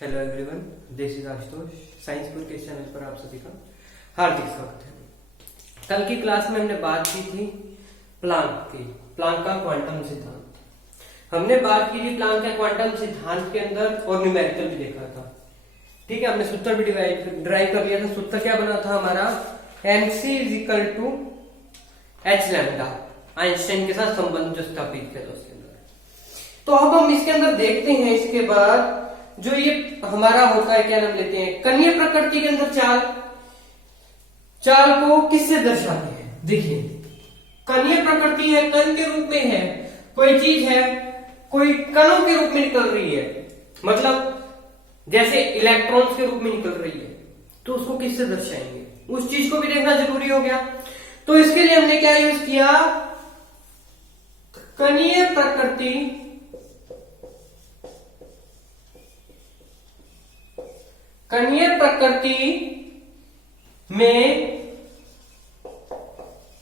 Hello everyone, this is Ashutosh. Science पुर के channel पर आप सभी का हार्दिक स्वागत है। कल की क्लास में हमने बात की थी प्लांक का क्वांटम सिद्धांत। हमने बात की थी प्लांक के क्वांटम सिद्धांत के अंदर और न्यूमेरिकल भी देखा था। ठीक है, हमने सूत्र भी ड्राइव कर लिया था। सूत्र क्या बना था हमारा? mc is equal to H lambda, Einstein के साथ संबंध जो स्थापित किया था उसके अंदर। तो अब हम इसके अंदर देखते हैं, इसके बाद जो ये हमारा होता है, क्या नाम लेते हैं, कणीय प्रकृति के अंदर चाल को किससे दर्शाते हैं? देखिए, कणीय प्रकृति है, कण के रूप में है, कोई चीज है, कोई कणों के रूप में निकल रही है, मतलब जैसे इलेक्ट्रॉन्स के रूप में निकल रही है, तो उसको किससे दर्शाएंगे? उस चीज को भी देखना जरूरी हो गया। तो इसके लिए हमने क्या यूज किया? कणीय प्रकृति में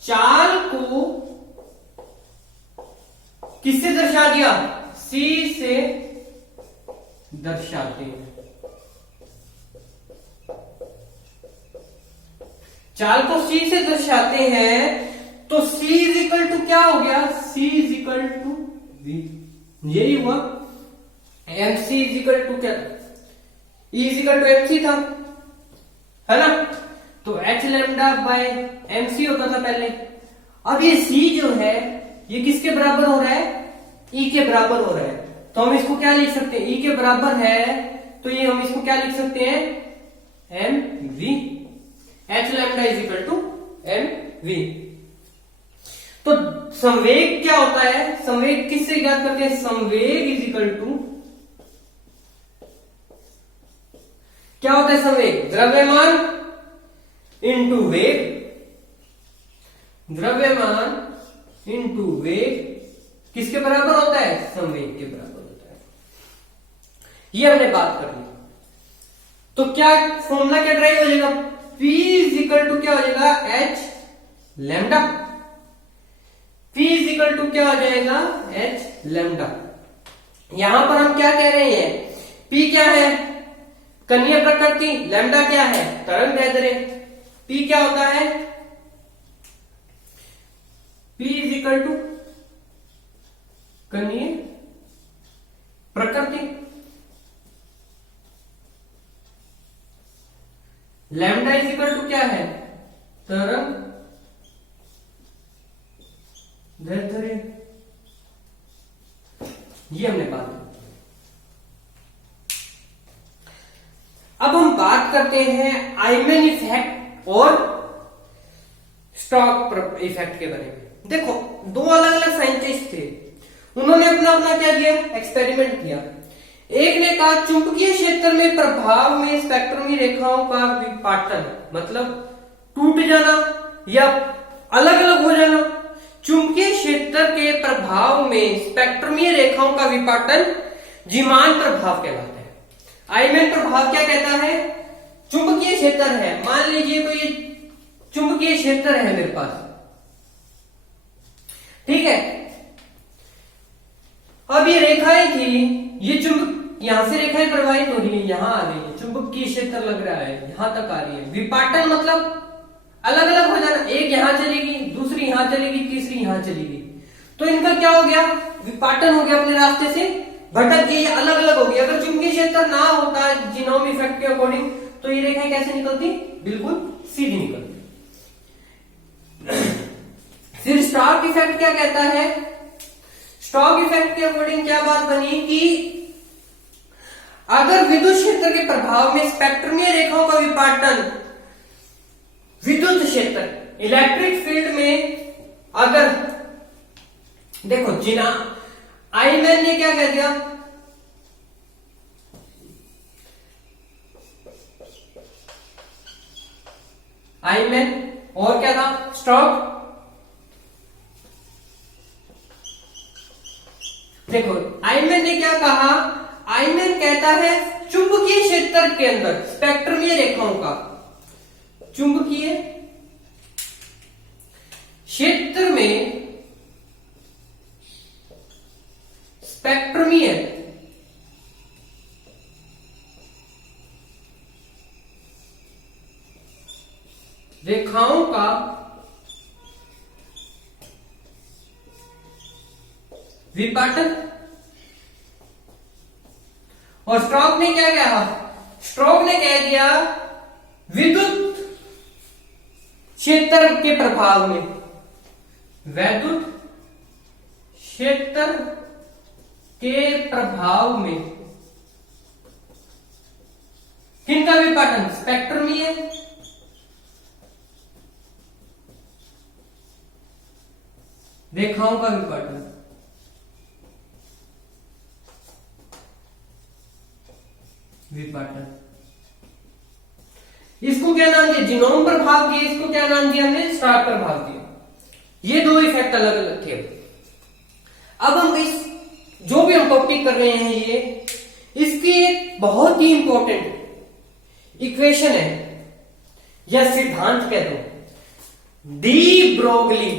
चाल को किससे दर्शा दिया? C से दर्शाते हैं। चाल को C से दर्शाते हैं, तो C इज इक्वल टू क्या हो गया? C is equal to V, यही हुआ। MC इज इक्वल टू क्या? E is equal to MC था, है ना? तो H लैम्डा बाय MC होता था पहले। अब ये C जो है, ये किसके बराबर हो रहा है? E के बराबर हो रहा है। तो हम इसको क्या लिख सकते हैं? E के बराबर है, तो ये हम इसको क्या लिख सकते हैं? mv। H lambda is equal to mv। तो संवेग क्या होता है? संवेग किससे ज्ञात करते हैं? संवेग इज इक्वल टू क्या होता है? संवेग द्रव्यमान इंटू वेग, द्रव्यमान इंटू वेग किसके बराबर होता है? संवेग के बराबर होता है। ये हमने बात कर ली। तो क्या फॉर्मूला क्या ड्राइव हो जाएगा? P इज इक्वल टू क्या हो जाएगा? H lambda. P is equal to क्या हो जाएगा? H lambda. यहां पर हम क्या कह रहे हैं? P क्या है? कणीय प्रकृति। लैम्डा क्या है? तरंग दैर्ध्य। P क्या होता है? P इज इक्वल टू कणीय प्रकृति, लैम्डा इज इक्वल टू क्या है? तरंग दैर्ध्य। ये हमने बात की। अब हम बात करते हैं आइमन इफेक्ट और स्टोक इफेक्ट के बारे में। देखो, दो अलग अलग साइंटिस्ट थे, उन्होंने अपना अपना क्या किया? एक्सपेरिमेंट किया। एक ने कहा चुंबकीय क्षेत्र में प्रभाव में स्पेक्ट्रमी रेखाओं का विपाटन, मतलब टूट जाना या अलग अलग हो जाना। चुंबकीय क्षेत्र के प्रभाव में स्पेक्ट्रमी रेखाओं का विपाटन जीमान प्रभाव कहलाता है। आइमन प्रभाव क्या कहता है? चुंबकीय क्षेत्र है, मान लीजिए कोई चुंबकीय क्षेत्र है मेरे पास, ठीक है। अब ये रेखाएं थी, ये यहां से रेखाएं प्रवाहित हो रही है, यहां आ रही है, चुंबकीय क्षेत्र लग रहा है, यहां तक आ रही है। विपाटन मतलब अलग अलग हो जाना, एक यहां चलेगी, दूसरी यहां चलेगी, तीसरी यहां चलेगी। तो इनका क्या हो गया? विपाटन हो गया, अपने रास्ते से भटक गई, अलग अलग हो गई। अगर चुंबकीय क्षेत्र ना होता जीनोम इफेक्ट के अकॉर्डिंग, तो ये रेखाएं कैसे निकलती? बिल्कुल सीधी निकलती। फिर स्टोक इफेक्ट क्या कहता है? स्टोक इफेक्ट के अकॉर्डिंग क्या बात बनी कि अगर विद्युत क्षेत्र के प्रभाव में स्पेक्ट्रमीय रेखाओं का विपाटन, विद्युत क्षेत्र इलेक्ट्रिक फील्ड में, अगर देखो जिना आइमन ने क्या कह दिया? आइमन और क्या था? स्टोक। देखो आइमन ने क्या कहा? आइमन कहता है चुंबकीय क्षेत्र के अंदर स्पेक्ट्रमीय रेखाओं का, चुंबकीय क्षेत्र में स्पेक्ट्रमीय रेखाओं का विपाटन। और स्ट्रोक ने क्या कहा? स्ट्रोक ने कह दिया विद्युत क्षेत्र के प्रभाव में, विद्युत क्षेत्र के प्रभाव में किनका विपाटन? स्पेक्ट्रम ही है। रेखाओं का विपाटन। विपाटन इसको क्या नाम दिया? जीनोम प्रभाव दिया। इसको क्या नाम दिया हमने? स्टार्क प्रभाव दिया। ये दो इफेक्ट अलग अलग थे। अब हम इस जो भी हम टॉपिक कर रहे हैं ये इसकी एक बहुत ही इंपॉर्टेंट इक्वेशन है या सिद्धांत कह दो, डी ब्रोगली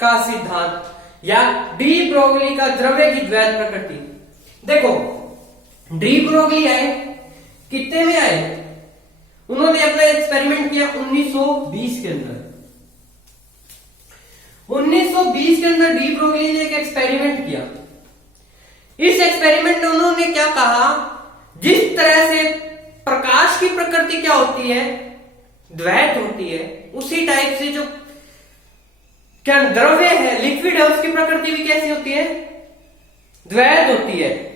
का सिद्धांत या डी ब्रोगली का द्रव्य की द्वैत प्रकृति। देखो डी ब्रोगली आए कितने में आए? उन्होंने अपना एक्सपेरिमेंट किया 1920 के अंदर। 1920 के अंदर डी ब्रोगली ने एक एक्सपेरिमेंट किया। इस एक्सपेरिमेंट में उन्होंने क्या कहा? जिस तरह से प्रकाश की प्रकृति क्या होती है? द्वैत होती है। उसी टाइप से जो क्या द्रव्य है, लिक्विड है, उसकी प्रकृति भी कैसी होती है? द्वैत होती है।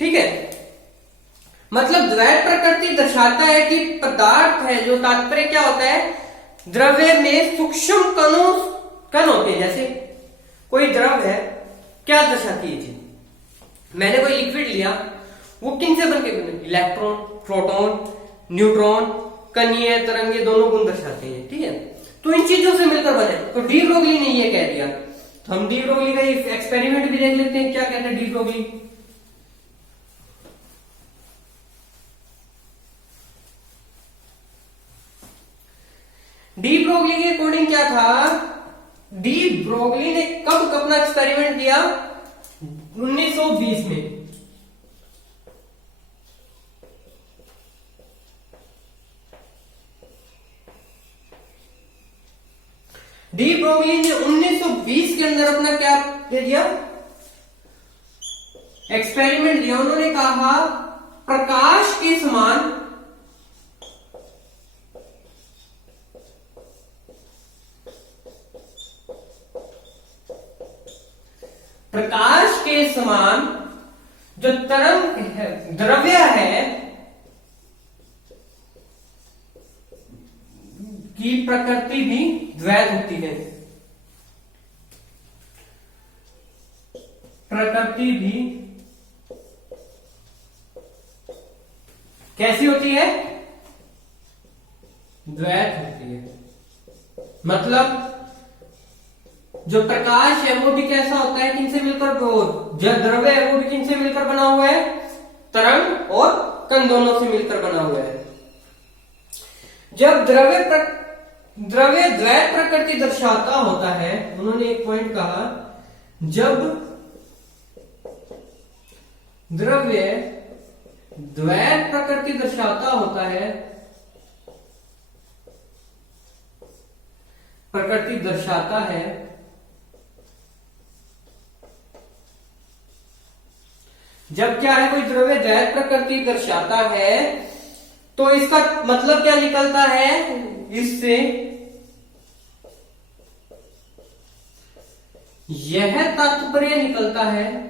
ठीक है, मतलब द्वैत प्रकृति दर्शाता है कि पदार्थ है, जो तात्पर्य क्या होता है? द्रव्य में सूक्ष्म कण होते हैं। जैसे कोई द्रव है, क्या दर्शाती है जी? मैंने कोई लिक्विड लिया, वो किन से बनके बने? इलेक्ट्रॉन, प्रोटॉन, न्यूट्रॉन, कणीय तरंगे, दोनों गुण दर्शाते हैं। ठीक है, तो इन चीजों से मिलकर बने। तो डी ब्रोगली ने ये कह दिया। तो हम डी ब्रोगली का एक्सपेरिमेंट भी देख लेते हैं, क्या कहते हैं डी ब्रोगली। डी ब्रोगली के अकॉर्डिंग क्या था? डी ब्रोगली ने कब अपना एक्सपेरिमेंट दिया? 1920 में। डी ब्रोगली ने 1920 के अंदर अपना क्या दे दिया? एक्सपेरिमेंट दिया। उन्होंने कहा प्रकाश के समान जो तरंग है, द्रव्य है, की प्रकृति भी द्वैत होती है। प्रकृति भी कैसी होती है? द्वैत होती है। मतलब जो प्रकाश है वो भी कैसा होता है? किनसे मिलकर? जो द्रव्य है वो भी किनसे मिलकर बना हुआ है? तरंग और कण दोनों से मिलकर बना हुआ है। जब द्रव्य द्वैत प्रकृति दर्शाता होता है, उन्होंने एक पॉइंट कहा, जब द्रव्य द्वैत प्रकृति दर्शाता होता है, प्रकृति दर्शाता है, जब क्या है कोई द्रव्य द्वैत प्रकृति दर्शाता है तो इसका मतलब क्या निकलता है? इससे यह तात्पर्य निकलता है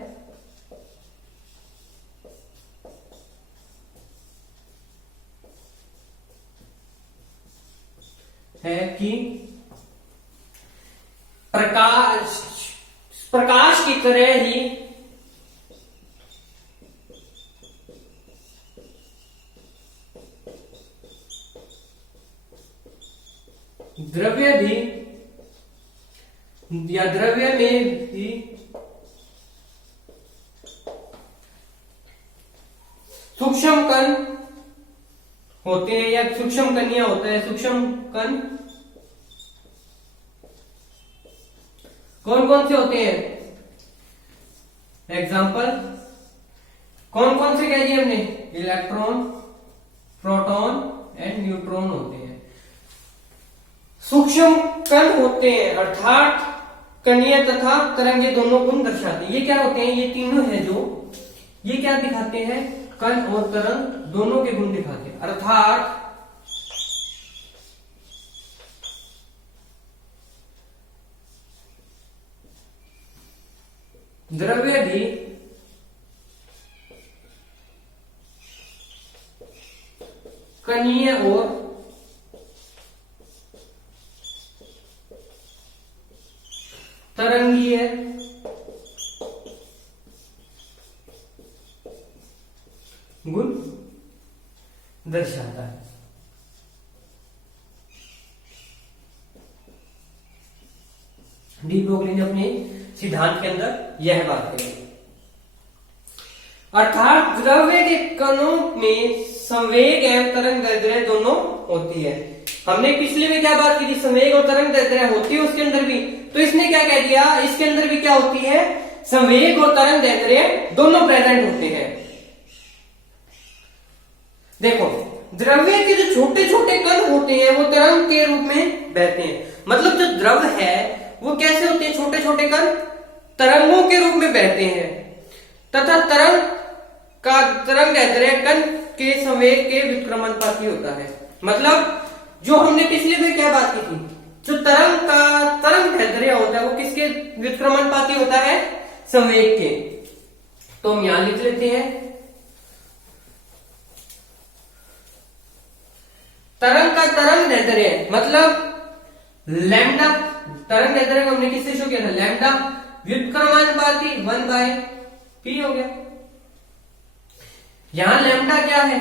कि प्रकाश की तरह ही द्रव्य भी या द्रव्य में भी सूक्ष्म कण होते हैं या सूक्ष्म कणियां होते हैं। सूक्ष्म कण कौन कौन से होते हैं? एग्जाम्पल कौन कौन से कह दिए हमने? इलेक्ट्रॉन, प्रोटॉन एंड न्यूट्रॉन होते हैं। सूक्ष्म कण होते हैं, अर्थात कणीय तथा तरंग ये दोनों गुण दर्शाते हैं। ये क्या होते हैं? ये तीनों है जो ये क्या दिखाते हैं? कण और तरंग दोनों के गुण दिखाते हैं। अर्थात द्रव्य भी कणीय और तरंगीय गुण दर्शाता है। डी ब्रोगली ने अपने सिद्धांत के अंदर यह बात कही। अर्थात द्रव्य के कणों में संवेग एवं तरंग दैर्ध्य दोनों होती है। हमने पिछले में क्या बात की थी? संवेग और तरंग दैर्ध्य होती है उसके अंदर भी। तो इसने क्या कह दिया? इसके अंदर भी क्या होती है? संवेग और तरंग दैर्ध्य दोनों प्रेजेंट होते हैं। देखो, द्रव्य के जो छोटे छोटे कण होते हैं वो तरंग के रूप में बहते हैं। मतलब जो द्रव है वो कैसे होते हैं? छोटे छोटे कण तरंगों के रूप में बहते हैं तथा तरंग दैर्ध्य कण के संवेग के व्युत्क्रमानुपाती होता है। मतलब जो हमने पिछले में क्या बात की थी? जो तरंग दैर्ध्य होता है वो किसके व्युत्क्रमानुपाती होता है? संवेग के। तो हम यहां लिख लेते हैं तरंग का तरंग दैर्ध्य मतलब लैम्डा। तरंग दैर्ध्य को हमने किससे शो किया था? लैम्डा। व्युत्क्रमानुपाती 1/p हो गया। यहां लैम्डा क्या है?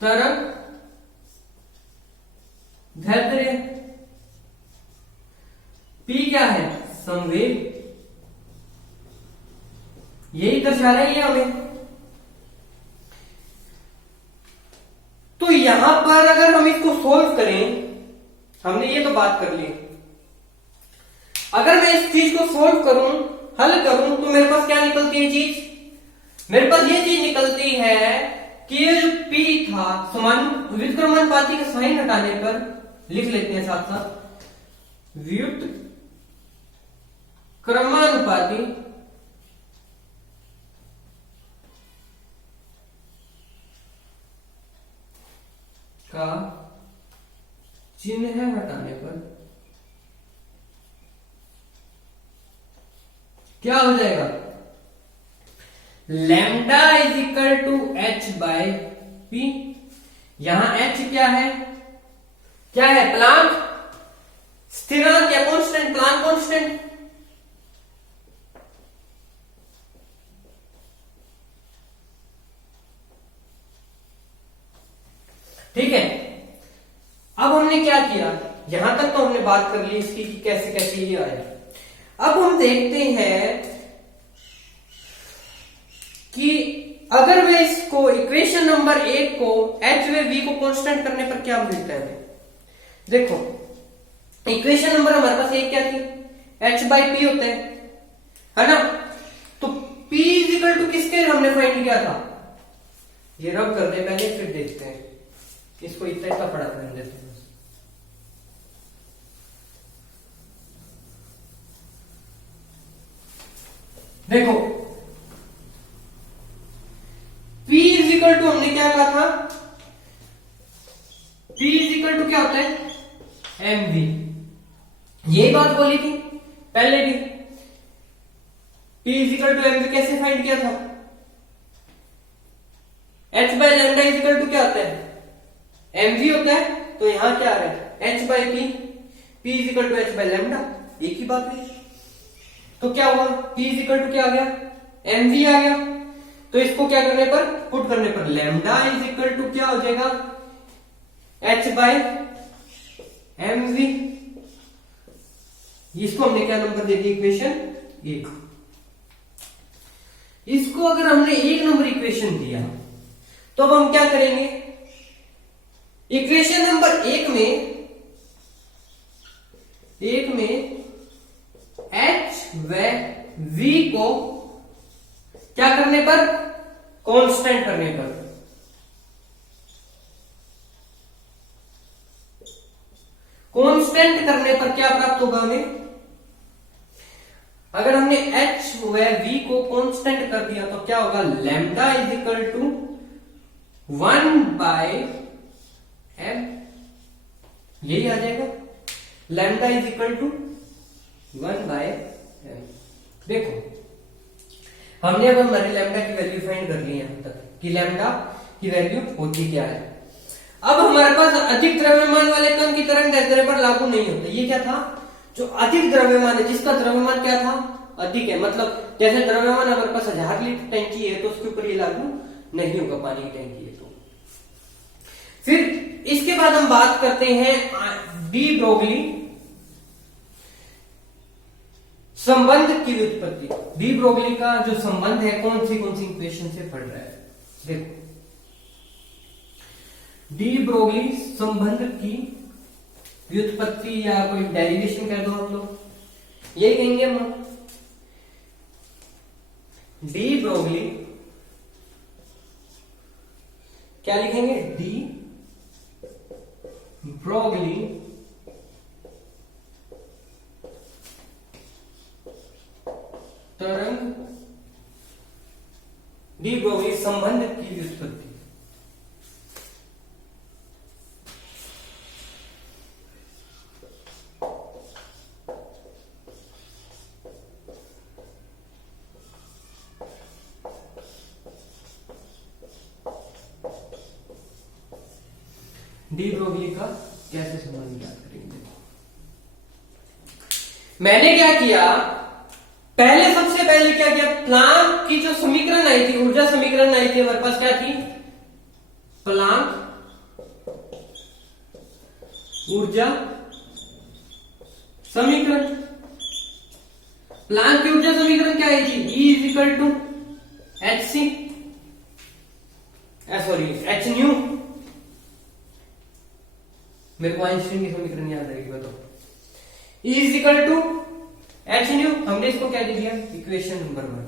तरंग दैर्ध्य। p क्या है? संवेग। यही दर्शा रही है हमें। तो यहां पर अगर हम इसको सोल्व करें, हमने ये तो बात कर ली, अगर मैं इस चीज को सोल्व करूं, हल करूं, तो मेरे पास क्या निकलती है चीज? मेरे पास ये चीज निकलती है कि ये जो P था समान व्युत्क्रमानुपाती का साइन हटाने पर लिख लेते हैं साथ साथ व्युत्क्रमानुपाती का चिन्ह हटाने पर क्या हो जाएगा? Lambda is equal to h/p। यहां h क्या है? क्या है? प्लांक स्थिरांक या कांस्टेंट? Planck constant. ठीक है। अब हमने क्या किया? यहां तक तो हमने बात कर ली इसकी कि कैसे कैसे ये आया। अब हम देखते हैं कि अगर मैं इसको इक्वेशन नंबर 1 को h व v को कांस्टेंट करने पर क्या मिलता है? देखो, इक्वेशन नंबर हमारे पास एक क्या थी? h/p होता है ना? तो p इज इक्वल टू किसके हमने फाइंड किया था? ये रब कर दे पहले, फिर देखते हैं। इसको इतना इतना पढ़ा कर देते हैं। देखो, P इज इक्वल टू हमने क्या कहा था? P इज इक्वल टू क्या होता है? mv। ये बात बोली थी पहले भी। P is equal to mv कैसे फाइंड किया था? h/λ इज इक्वल टू क्या होता है? mv होता है। तो यहां क्या आ रहा है? h/p। P is equal to h/λ। एक ही बात है। तो क्या हुआ? P इज इक्वल टू क्या आ गया? mv आ गया। तो इसको क्या करने पर, पुट करने पर, लैम्डा इज इक्वल टू क्या हो जाएगा? h/mv। इसको हमने क्या नंबर दे दिया? इक्वेशन 1। इसको अगर हमने 1 नंबर इक्वेशन दिया तो अब हम क्या करेंगे? इक्वेशन नंबर 1 में h व v को क्या करने पर? कांस्टेंट करने पर। कांस्टेंट करने पर क्या प्राप्त होगा हमें? अगर हमने h व v को कांस्टेंट कर दिया तो क्या होगा? Lambda is equal to 1/m, यही आ जाएगा। Lambda is equal to 1/m। देखो हमने अब हमारी लैम्डा की वैल्यू फाइंड कर ली है यहां तक कि लैम्डा की वैल्यू होती क्या है। अब हमारे पास अधिक द्रव्यमान वाले कण की तरंग दैर्ध्य पर लागू नहीं होता। ये क्या था? जो अधिक द्रव्यमान है, जिसका द्रव्यमान क्या था? अधिक है, मतलब जैसे द्रव्यमान हमारे पास 1000 लीटर टैंकी है तो उसके ऊपर ये लागू नहीं होगा, पानी की टैंकी है तो। फिर इसके बाद हम बात करते हैं डी ब्रोगली संबंध की व्युत्पत्ति। डी ब्रोगली का जो संबंध है कौन सी इक्वेशन से पढ़ रहा है? देखो डी ब्रोगली संबंध की व्युत्पत्ति या कोई डेरिवेशन कह दो हम लोग, ये कहेंगे हम। डी ब्रोगली क्या लिखेंगे? डी ब्रोगली तरंग, डी ब्रोगली संबंध की व्युत्पत्ति। डी ब्रोगली का कैसे संबंध याद करेंगे? मैंने क्या किया, सबसे पहले क्या किया, प्लांक की जो समीकरण आई थी, ऊर्जा समीकरण आई थी हमारे पास, क्या थी? प्लांक ऊर्जा समीकरण। प्लांक की ऊर्जा समीकरण क्या आई थी? E is equal to hc, sorry h nu. मेरे को आइंस्टाइन की समीकरण याद रहेगी, बताओ। E is equal to h nu, हमने इसको क्या दे दिया? Equation number 1।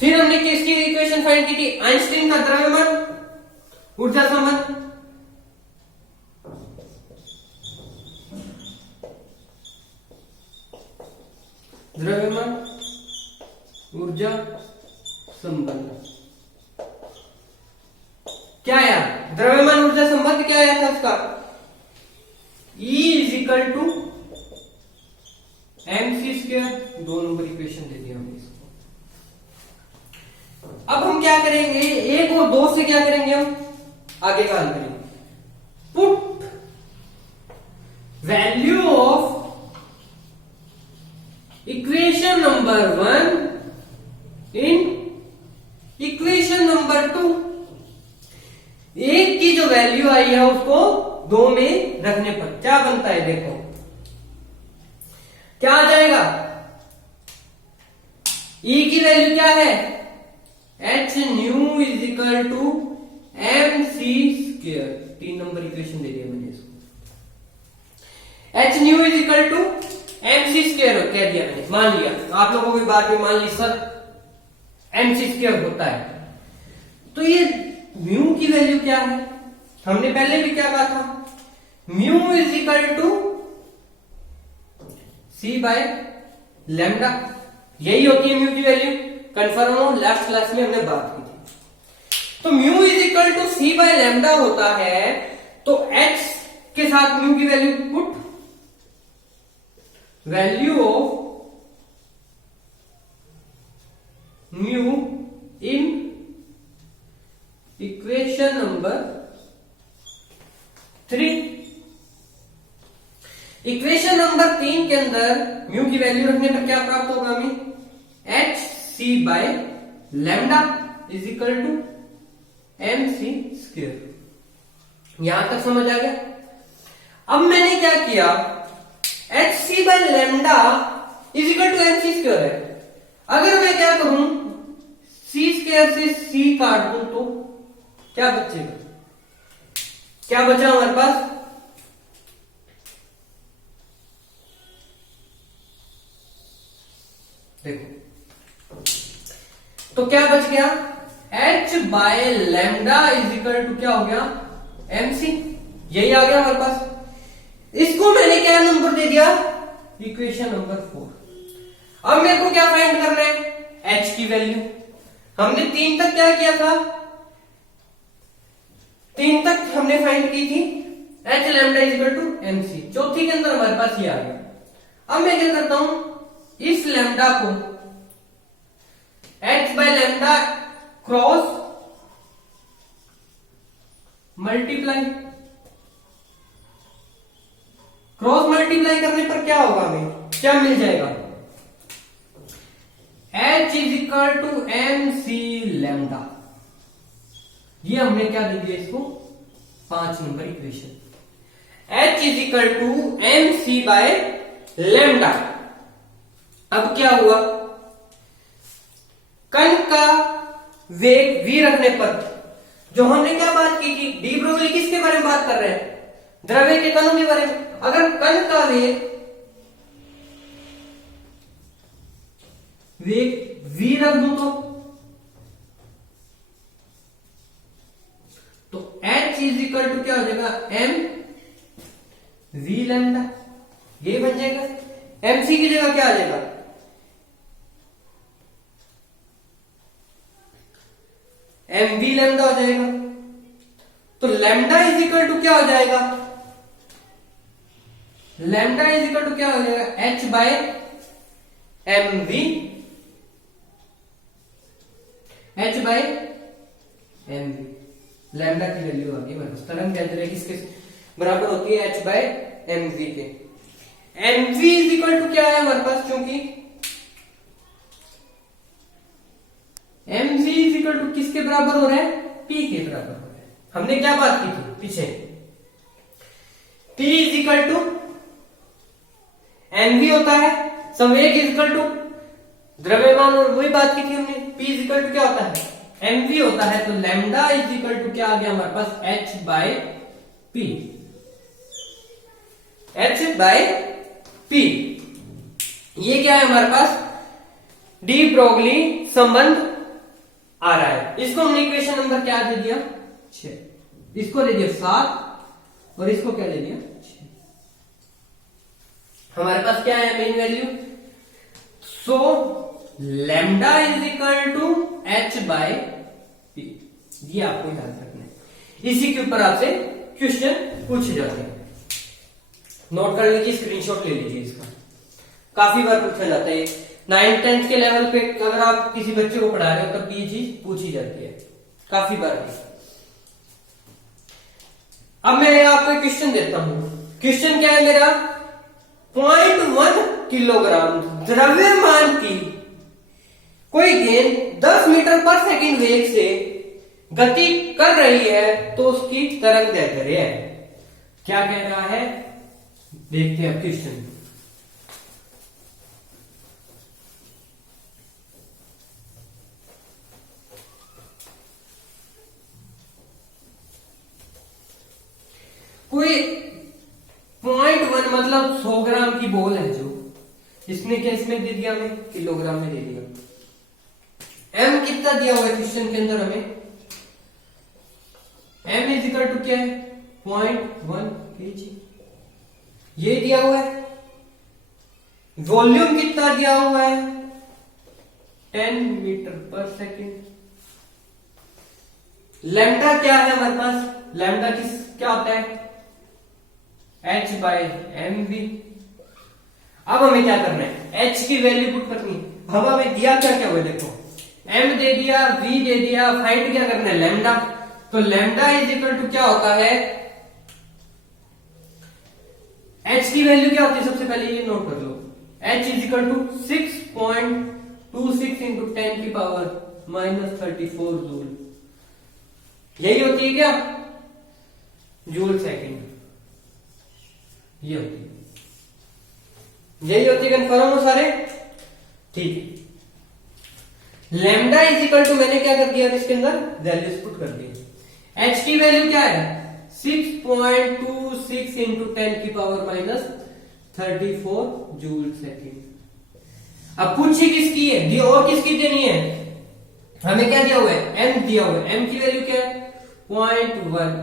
फिर हमने किसकी इक्वेशन फाइंड की थी? आइंस्टाइन का द्रव्यमान ऊर्जा संबंध। द्रव्यमान ऊर्जा संबंध क्या आया? द्रव्यमान ऊर्जा संबंध क्या आया था उसका? E is equal to mc²। 2 number equation दे दिया हमने इसको। अब हम क्या करेंगे? 1 और 2 से क्या करेंगे? हम आगे का हल करेंगे। Put value of equation number 1 in equation number 2। 1 की जो वैल्यू आई है उसको 2 में रखने पर क्या बनता है? देखो क्या आ जाएगा? E की वैल्यू क्या है? h nu is equal to mc²। 3 number equation दे दिया मैंने इसको। h nu is equal to mc² कह दिया मैंने, मान लिया। आप लोगों को भी बात में मान ली सर mc² होता है। तो ये म्यू की वैल्यू क्या है? हमने पहले भी क्या कहा था? Mu is equal to c/λ, यही होती है म्यू की वैल्यू। कंफर्म हो, लास्ट क्लास में हमने बात की थी। तो mu is equal to c/λ होता है, तो h के साथ म्यू की value put value of mu in equation number 3। Equation number 3 के अंदर म्यू की वैल्यू रखने पर क्या प्राप्त होगा हमें? hc/λ is equal to mc²। यहां तक समझ आ गया? अब मैंने क्या किया, hc/λ is equal to mc² है। अगर मैं क्या करूं, c² से c काट दूं तो क्या बचेगा? क्या बचा हमारे पास? देखो तो क्या बच गया? h/λ इज इक्वल टू क्या हो गया? mc। यही आ गया हमारे पास। इसको मैंने क्या नंबर दे दिया, इक्वेशन नंबर 4। अब मेरे को क्या फाइंड करना है, h की वैल्यू। हमने 3 तक क्या किया था, 3 तक हमने फाइंड की थी h lambda equal to mc। चौथी के अंदर हमारे पास ये आ गया। अब मैं क्या करता हूं, इस लैम्डा को h by lambda cross multiply, cross multiply करने पर क्या होगा, हमें क्या मिल जाएगा, h is equal to M C lambda. ये हमने क्या दे दिया इसको, 5 number equation. h is equal to M C by lambda. अब क्या हुआ, कण का वेग v रखने पर, जो हमने क्या बात की थी, डी ब्रोगली किसके बारे में बात कर रहे हैं, द्रव्य के कणों के बारे में। अगर कण का वेग v रख दूं तो h इज इक्वल टू क्या हो जाएगा, m v लैम्डा। ये बन जाएगा, mc की जगह क्या आ जाएगा, mv लैम्डा हो जाएगा। तो लैम्डा इज इक्वल टू क्या हो जाएगा, लैम्डा इज इक्वल टू क्या हो जाएगा, h by M V, h by M V. Lambda की वैल्यू आ गई बस। तरंग दैर्ध्य किसके बराबर होती है, h बाय एम वी के। M V is equal to क्या है हमारे पास, क्योंकि M V is equal to किसके बराबर हो रहा है, p के बराबर हो रहा है। हमने क्या बात की थी पीछे, p is equal to M V होता है, संवेग इज इक्वल टू द्रव्यमान, और वही बात की थी हमने, p इज इक्वल टू क्या होता है, एम वी होता है। तो लैम्डा इज इक्वल टू क्या आ गया हमारे पास, h by p, h by p। ये क्या है हमारे पास, डी ब्रोगली संबंध आ रहा है। इसको हमने इक्वेशन नंबर क्या दे दिया, 6, इसको दे दिया 7 और इसको क्या दे दिया 6। हमारे पास क्या है main value, so lambda is equal to h by p। ये आपको याद रखना है, इसी के ऊपर आपसे क्वेश्चन पूछे जाते हैं। नोट कर लीजिए, स्क्रीनशॉट ले लीजिए इसका, काफी बार पूछा जाता है। 9th-10th के लेवल पे अगर आप किसी बच्चे को पढ़ा रहे हो तब ये चीज पूछी जाती है काफी बार। अब मैं आपको क्वेश्चन देता हूं, क्वेश्चन क्या है मेरा, 0.1 किलोग्राम द्रव्यमान की कोई गेंद 10 मीटर पर सेकंड वेग से गति कर रही है तो उसकी तरंग दैर्ध्य है। क्या कह रहा है, देखते हैं क्वेश्चन। कोई 0.1 मतलब 100 ग्राम की बॉल है, जो इसने क्या इसमें दे दिया, हमें किलोग्राम में दे दिया। m कितना दिया हुआ है क्वेश्चन के अंदर हमें, m इज इक्वल टू क्या है 0.1 kg, ये दिया हुआ है। वॉल्यूम कितना दिया हुआ है 10 मीटर पर सेकेंड। लैम्डा क्या है हमारे पास, लैम्डा क्या होता है h बाय एम वी। अब हमें क्या करना है, h की वैल्यू पुट करनी है। अब हमें दिया क्या क्या हुआ, देखो m दे दिया, v दे दिया, फाइंड क्या करना है लैम्डा। तो लैम्डा इज इक्वल टू क्या होता है, h की वैल्यू क्या होती है, सबसे पहले ये नोट कर लो, h is equal to 6.26 into 10 की पावर -34 जूल। यही होती है क्या, जूल सेकेंड, ये होती है, यही होती है। कंफर्म हो सारे, ठीक। लैम्डा इज इक्वल टू मैंने क्या कर दिया इसके अंदर वैल्यूज पुट कर दी। h की वैल्यू क्या है 6.26 इंटू 10 की पावर -34 जूल सेकेंड। अब पूछिए किसकी है, दी और किसकी देनी है, हमें क्या दिया हुआ है m दिया हुआ है। m की वैल्यू क्या है 0.1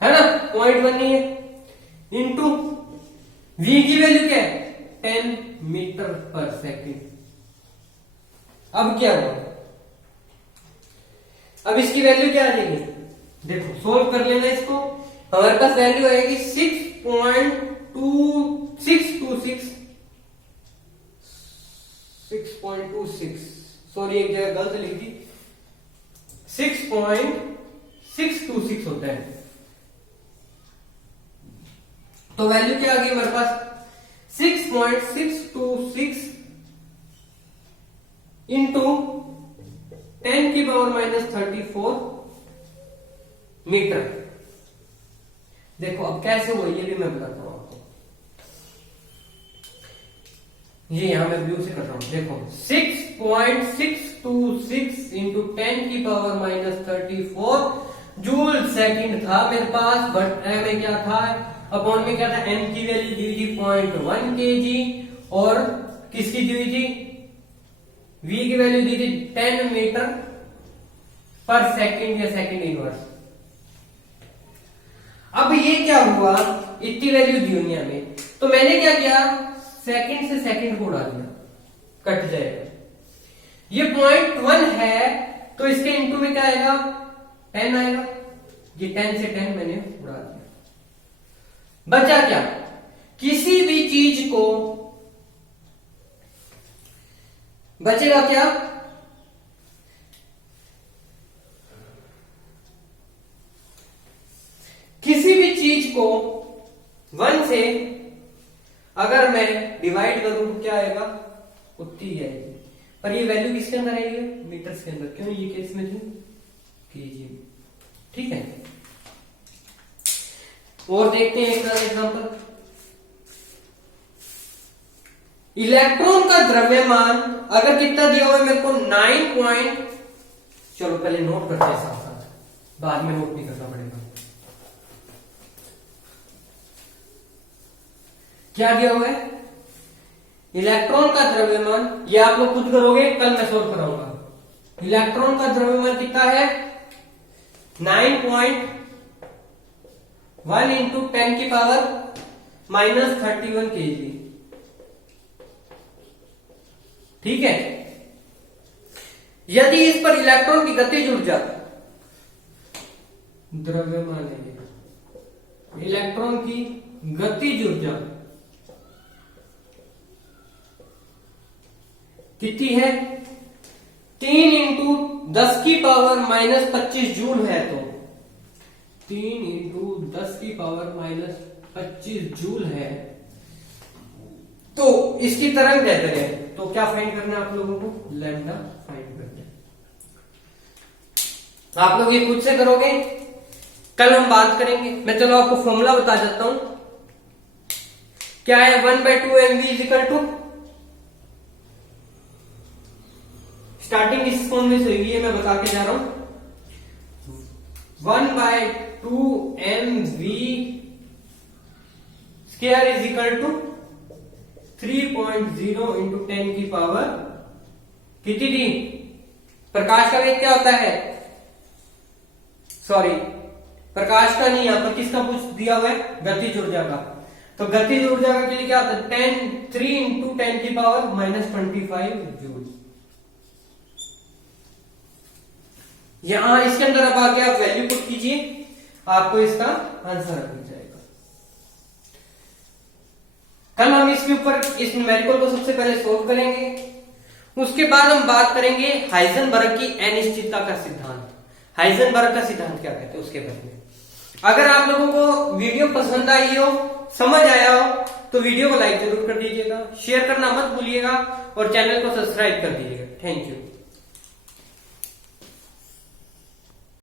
है ना, 0.1 नहीं है इंटू v की वैल्यू क्या है 10 मीटर पर सेकेंड। अब क्या हुआ, अब इसकी वैल्यू क्या आ जाएगी, देखो सोल्व कर लेना इसको। हमारे पास वैल्यू आएगी 6.26, सॉरी एक जगह गलत लिख दी, 6.626 होता है। तो वैल्यू क्या आ गई हमारे पास 6.626 इंटू 10 की पावर -34 मीटर। देखो अब कैसे हुआ ये भी मैं बताता हूं आपको, ये यहां मैं ब्लू से कर रहा हूं। देखो 6.626 इंटू 10 की पावर -34 जूल सेकंड था मेरे पास, बट में क्या था, अपॉन में क्या था, n की वैल्यू दी थी 0.1 kg और किसकी दी हुई थी, v की वैल्यू दी थी 10 मीटर पर सेकंड या सेकंड इनवर्स। अब ये क्या हुआ, इतनी वैल्यू दी दुनिया में, तो मैंने क्या किया, सेकंड से सेकंड को उड़ा दिया, कट जाएगा। ये 0.1 है तो इसके इंटू में क्या आएगा 10 आएगा, ये 10 से 10 मैंने उड़ा दिया। बचा क्या, किसी भी चीज को बचेगा क्या, किसी भी चीज को 1 से अगर मैं डिवाइड करूं तो क्या आएगा, उतनी ही आएगी, पर ये वैल्यू किसके अंदर आएगी, मीटर्स के अंदर। क्यों, ये केस में थी केजी। ठीक है, और देखते हैं एक एग्जांपल। इलेक्ट्रॉन का द्रव्यमान अगर कितना दिया हुआ है मेरे को 9 चलो पहले नोट करते हैं साथ साथ, बाद में नोट नहीं करना पड़ेगा। क्या दिया हुआ है, इलेक्ट्रॉन का द्रव्यमान, ये आप लोग खुद करोगे, कल मैं सोल्व कराऊंगा। इलेक्ट्रॉन का द्रव्यमान कितना है 9.1 इंटू 10 की पावर -31 kg। ठीक है, यदि इस पर इलेक्ट्रॉन की गतिज ऊर्जा, द्रव्यमान है इलेक्ट्रॉन की गतिज ऊर्जा कितनी है, 3 इंटू 10 की पावर -25 जूल है, तो 3 इंटू 10 की पावर -25 जूल है, तो इसकी तरंग दैर्ध्य है, तो क्या फाइंड करना है आप लोगों को, लैम्डा फाइंड करना है। आप लोग ये खुद से करोगे, कल हम बात करेंगे। मैं चलो आपको फॉर्मूला बता देता हूं, क्या है 1/2 mv इक्वल टू, स्टार्टिंग इस फॉर्म में से हुई है, मैं बता के जा रहा हूं, 1/2 mv square is equal to 3.0 into 10 की पावर कितनी दी, प्रकाश का वेग क्या होता है, सॉरी प्रकाश का नहीं, यहां पर किसका पूछ दिया हुआ है, गतिज ऊर्जा का। तो गतिज ऊर्जा के लिए क्या होता है 3 इंटू 10 की पावर -25 जूल। यहां इसके अंदर अब आके आप वैल्यू पुट कीजिए, आपको इसका आंसर मिल जाएगा। कल हम इसके ऊपर इस न्यूमेरिकल को सबसे पहले सोल्व करेंगे, उसके बाद हम बात करेंगे हाइजेनबर्ग की अनिश्चितता का सिद्धांत। हाइजेनबर्ग का सिद्धांत क्या कहते हैं उसके बारे में। अगर आप लोगों को वीडियो पसंद आई हो, समझ आया हो, तो वीडियो को लाइक जरूर कर दीजिएगा, शेयर करना मत भूलिएगा और चैनल को सब्सक्राइब कर दीजिएगा। Thank you.